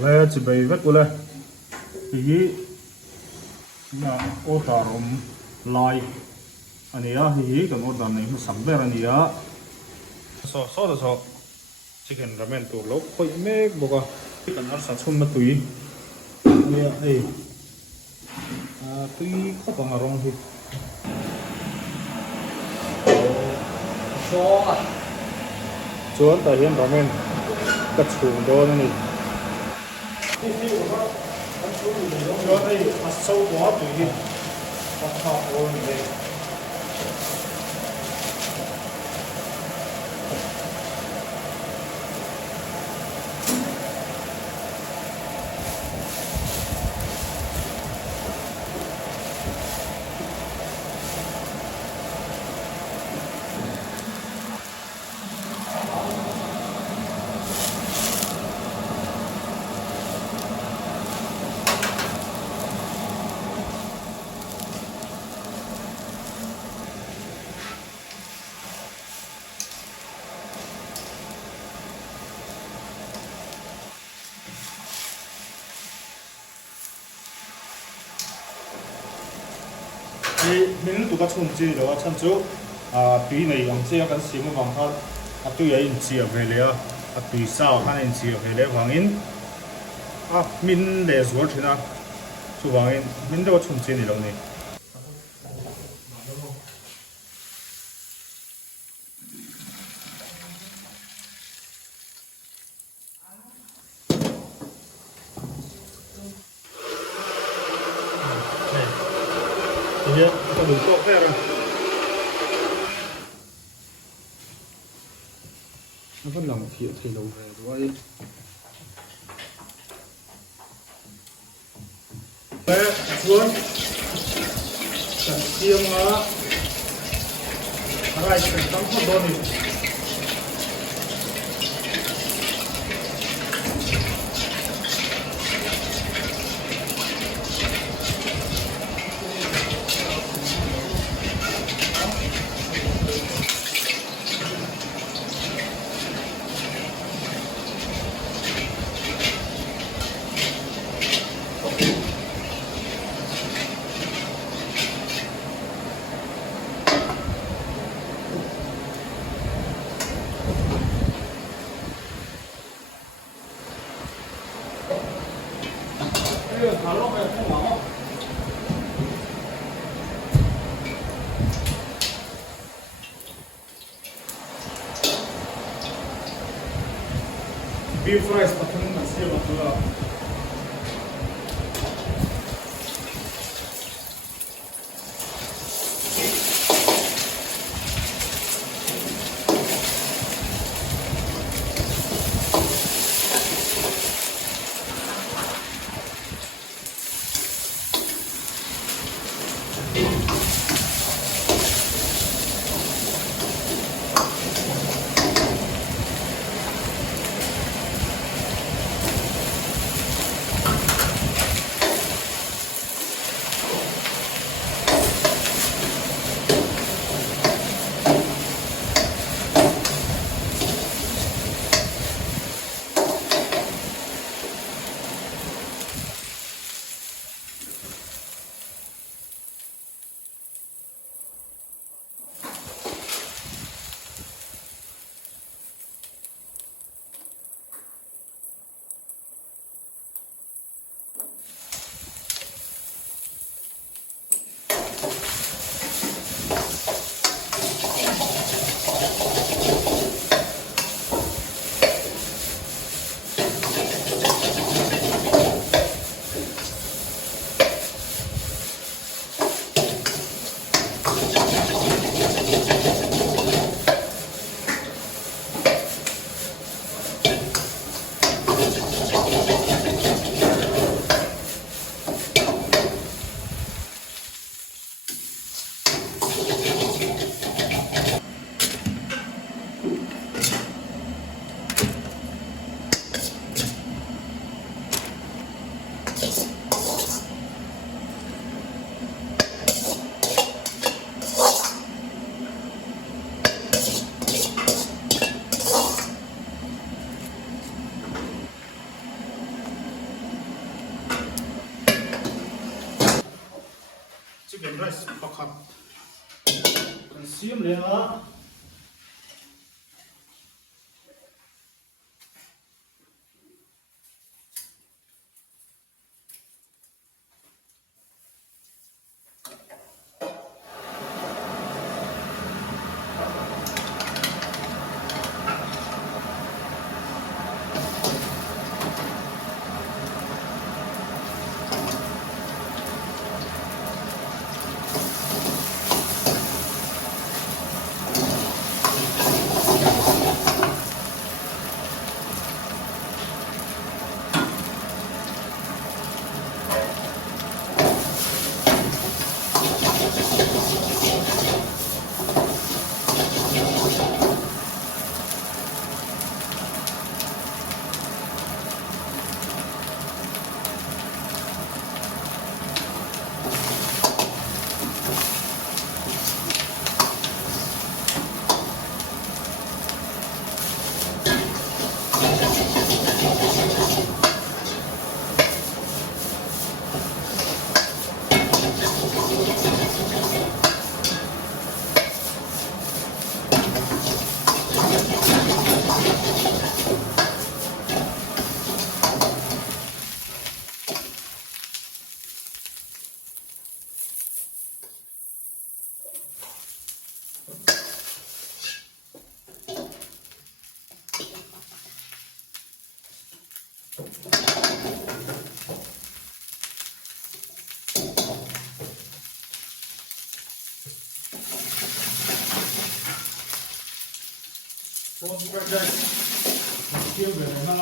lẽ chỉ bay vết của lẽ thì là ô tả rom lai anh ấy thì cái ô tả này nó sắm về anh ấy so chicken ramen tủ lốc khói mê bốc à cái nó sản xuất mà tùy anh ấy tùy có bằng rong thì chuan tại hiện ramen cắt chuồng đó này chuan đây sâu quá tùy đi bắt thọ rồi này mình tụi các chung chi đó chăm chú tùy này ông chi cái gì mà vàng khác tùy ấy chi ở về liền tùy sao hắn chi ở về liền vàng in mình để rồi thế nào chú vàng in mình đó chung chi này đâu này 이제 또 눈썹 빼라. 한번 너무 뒤에 너무 좋아해. 네, 주원. 자, 지영아. 살아있는 땅콩 넣니. beef rice 같은 거 쓰여 봤어요. chicken rice pakhat kan siam le a so fried rice siam le na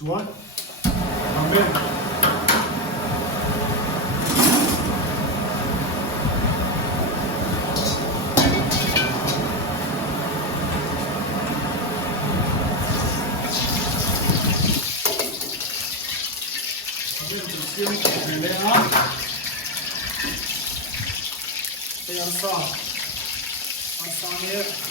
chuan ramen siam le a te an sa ne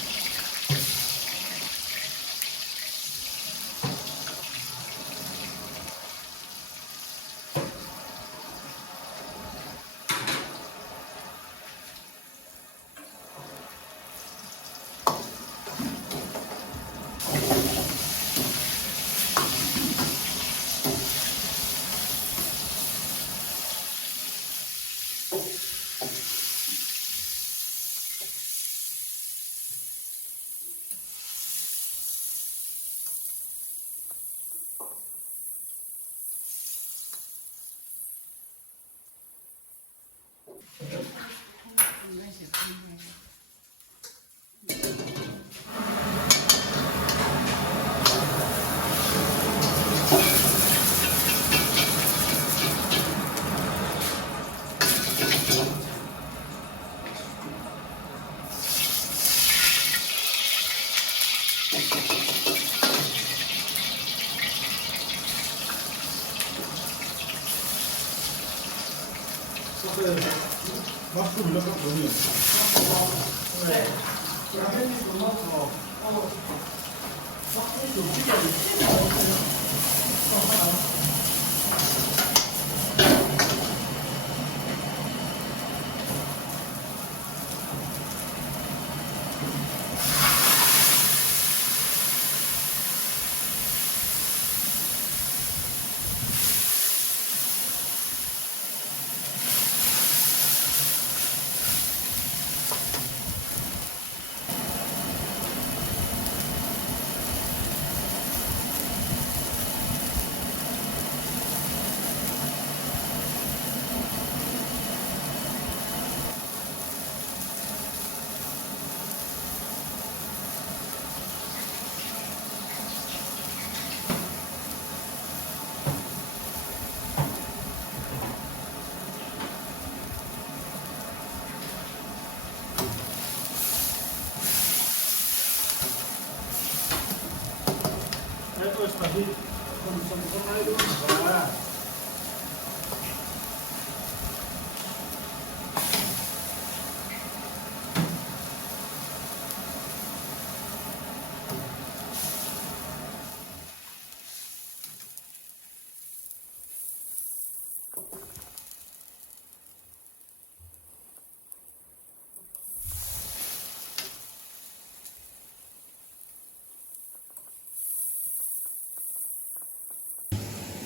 mushroom look up brilliant.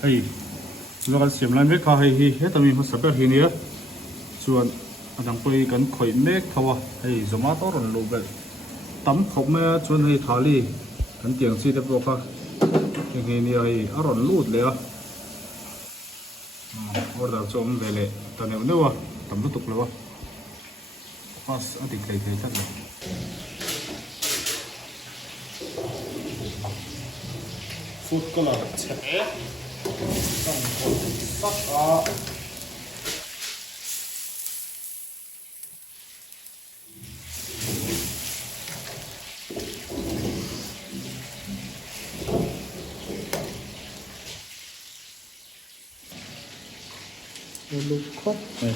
Hey, local sim line make hay hi hết tami mà sắp hi nia chuan adang poi kan khoi mek thawa hey zomato ron lo bel tam khop me chuan hei thali kan tiang chi te boka nge ni ai aron lut le a order chom vele tane newa tam lu tuk lewa pas adik kai kai tak food color che xong rồi sắc đó lục khóc này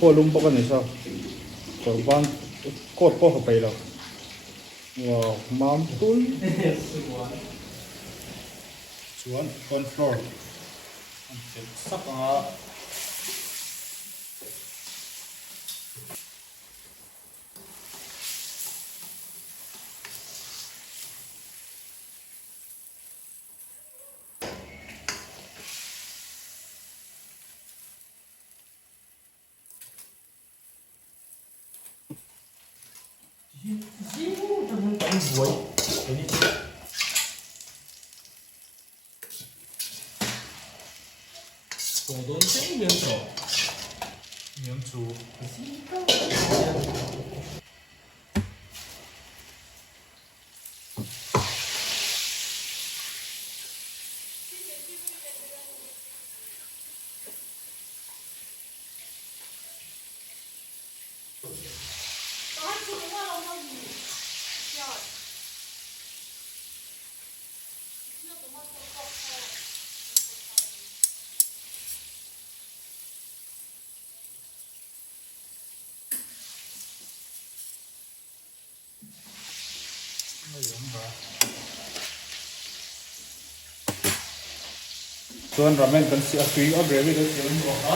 khô lung bốc cái này sao còn vang cột có hợp bày đâu wow mám túi chuan corn flour an tel sak a我都这边走，miếng chú chuan ramen kan si a tui a gravy de siam ro ha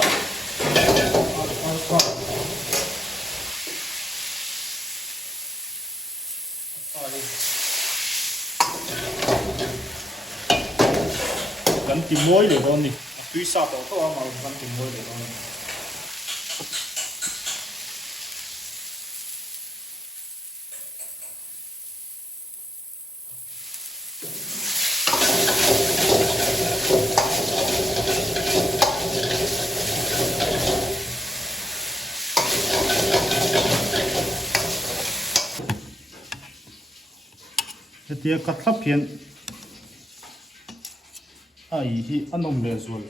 kan ti moi le don ni tui sa to to ma kan ti moi le don tia ka thap hian ai hi anom le zul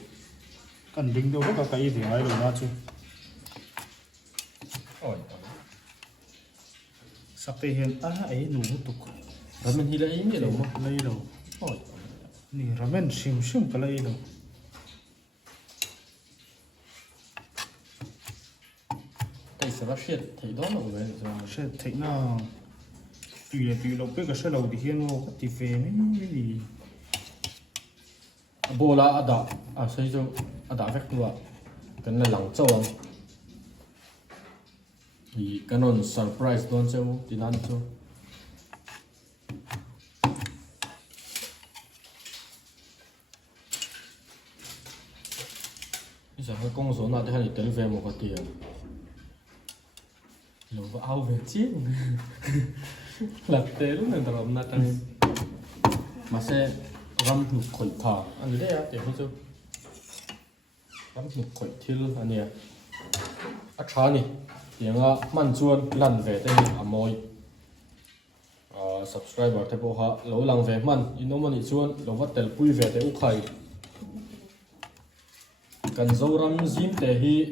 kan ding do ka kai ding ai lo na chu oi sakte hian ai nu tuk ramen hi lai mi lo mo, lei lo oi ni ramen sim sim ka lei lo tay sẽ bắt shit thấy đó là vậy rồi. sẽ thấy na tùy lâu biết cái sẽ lâu thì hiên ngô thì về mấy gì Bố là xây cho ada vết tua, cái này lằng châu lắm. Thì cái non surprise đón châu thì nan châu. Bây giờ cái công số nào thì hay tới về một cái tiền. Lâu vào ao về chết. Lật té lúc này tao nát tăng mà sẽ răm nụ khởi thả anh đấy á để không chứ răm nụ khởi thiêu anh nè á chả nè tiếng á man chuan lần về đây à mồi subscriber thế bộ ha lâu lần về man ino man chuan lâu vắt tel pui về đây u khai cần dâu răm zim để hi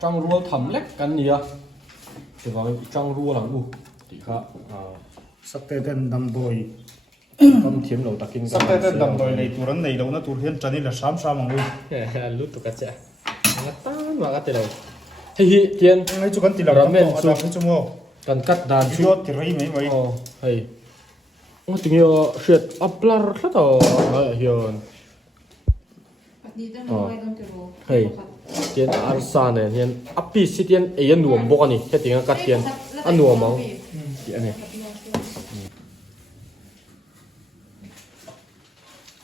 trong rùa thầm lách cần nè thì vào trong rùa làm u thì khác sắc tê tên đâm bồi Không thiếm lẩu takin. Sắc tay tên đầm đồi này tụi rắn này đâu nó tụi hiên trần là sám sám mà người. Lúc tụi cắt chả. Tan mà cắt tiền đâu. Thì tiền. Ngay chỗ cái là Ramen có cái chỗ mua. Cần cắt đàn Chú thì rây mấy vậy. Hay. Tiếng yêu shit uplar rất là hiền. Hay. Tiền arsan này tiền api si tiền ấy nuông bốc anh cái tiếng cắt tiền ăn nuông máu. Tiền này.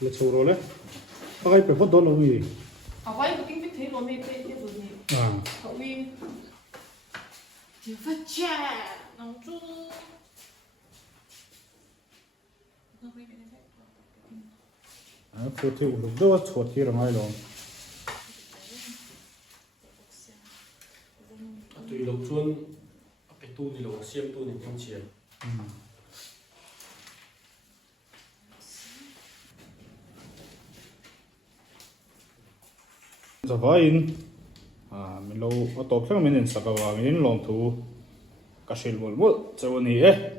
Là chỗ rồi đấy. Các cái phải bắt đón nó gì? À quay cái kinh tế nó mê tê cái rồi gì? À. Cậu đi. Chỉ phát chả nóng chú. Phụ thị lúc đó chuột thì là ngay rồi. Tùy lẩu chuôn cái tu thì lẩu xiêm tu thì không chiếm. Giờ vain mình lâu ở tổ khác mình nên sạc vào mình lon thu cá sấu mol mol cho anh ấy